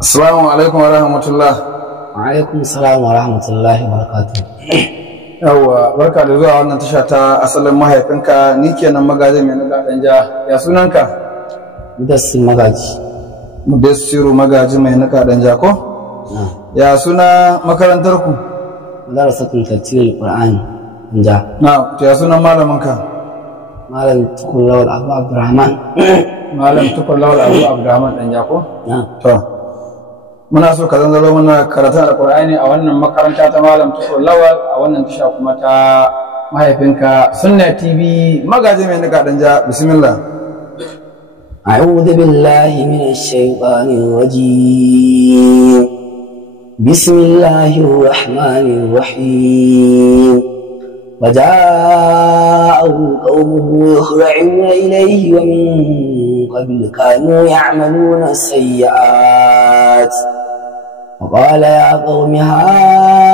Assalamu alaikum wa rahmatullah. Wa alaikum salam wa rahmatullahi wa barakatuh. Yawwa, barka da zuwa wannan tasha ta asalin mahaifinka. Ni kenan Magaji mai naga danja. Ya sunanka? Mudassir Magaji. Mudassiru Magaji mai naga danja ko? Ya suna makarantar ku? Darasatul tafsirul Qur'an danja. To ya sunan malaminka? Malam Tukur Lawal Abu Abdurrahman. Malam Tukur Lawal Abu Abdurrahman danja ko? To. Muna so ka zanzaro mana karatun Alƙur'ani a wannan makaranta ta Malam Tukur Lawal, a wannan tasha kuma ta mahaifinka Sunna TV. Magaji mai naga danja. Bismillah. A'udhu billahi minash shaitanir rajim. Bismillahir rahmanir rahim. وجاءه قومه يهرعون إليه ومن قبل كانوا يعملون السيئات وقال يا قوم هؤلاء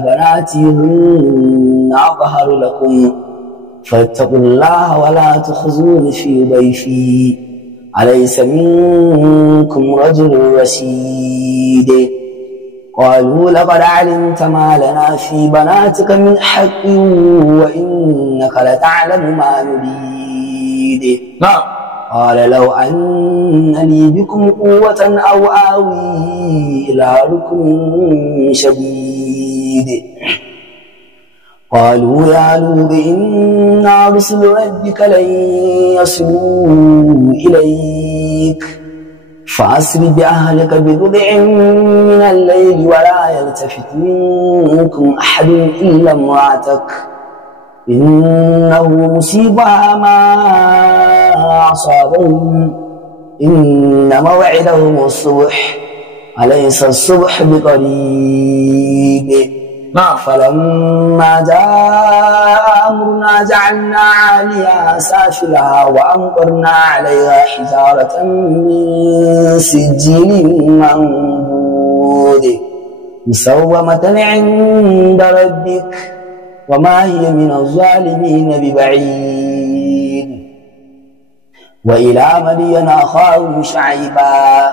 بناتي هن أطهر لكم فاتقوا الله ولا تخزون في ضيفي أليس منكم رجل رشيد قالوا لقد علمت ما لنا في بناتك من حق وإنك لتعلم ما نريد. نعم. قال لو أن لي بكم قوة أو آوي إلى ركن شديد. قالوا يا لوط إنا رسل ربك لن يصلوا إليك فأسر بأهلك ببضع من الليل ولا يلتفت منكم أحد إلا امرأتك إنه مصيبها ما أصابهم إن موعدهم الصبح أليس الصبح بقريب. فلما جاء أمرنا جعلنا عاليها سافلها وأمطرنا عليها حجارة من سجيل منضود مسومة عند ربك وما هي من الظالمين ببعيد. وإلى مدين أخاهم شعيبا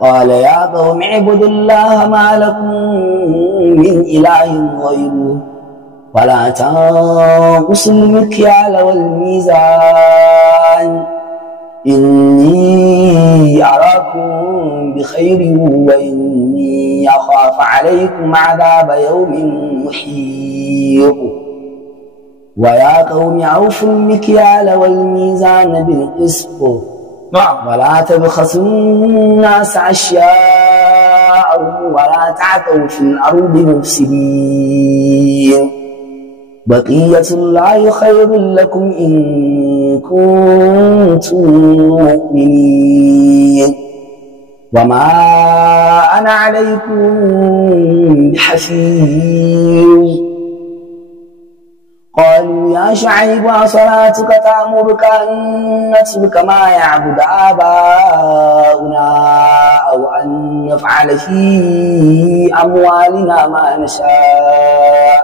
قال يا قوم اعبدوا الله ما لكم من إله غيره ولا تنقصوا المكيال والميزان إني أراكم بخير وإني أخاف عليكم عذاب يوم محيط. ويا قوم أوفوا المكيال والميزان بالقسط ولا تبخسوا الناس أشياءهم ولا تعثوا في الأرض مفسدين. بقية الله خير لكم إن كنتم مؤمنين وما أنا عليكم بحفيظ. قالوا يا شعيب صلاتك تأمرك أن نترك ما يعبد آباؤنا أو أن نفعل في أموالنا ما نشاء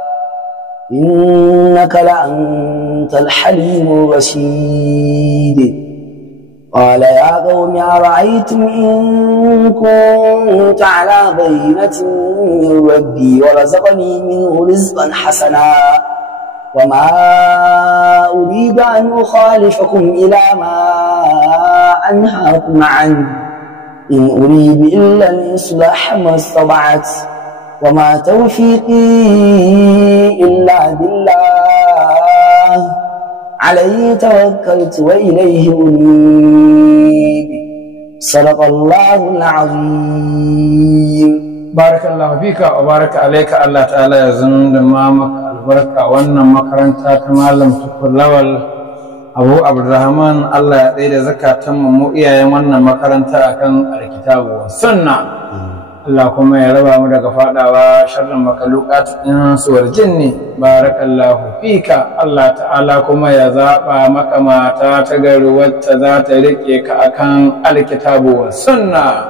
إنك لأنت الحليم الرشيد. قال يا قوم أرأيتم إن كنت على بينة من ربي ورزقني منه رزقا حسنا وما أريد أن أخالفكم إلى ما أنهاكم عنه إن أريد إلا الإصلاح ما استطعت وما توفيقي إلا بالله عليه توكلت وإليه أنيب. صدق الله العظيم. بارك الله فيك وبارك عليك. الله تعالى يزن دمامك albarka wannan makaranta ta Malam Tukur Lawal Abu Abdurrahman. Allah ya tsaye da zakatanmu mu iyayen wannan makaranta akan alkitabu wa sunna. Allah kuma ya raba mu daga fadawa sharrin makalukat din suwar jinni. Barakallahu fika. Allah ta'ala kuma ya zaba maka mata ta gari wacce za ta rike ka akan alkitabu wa sunna.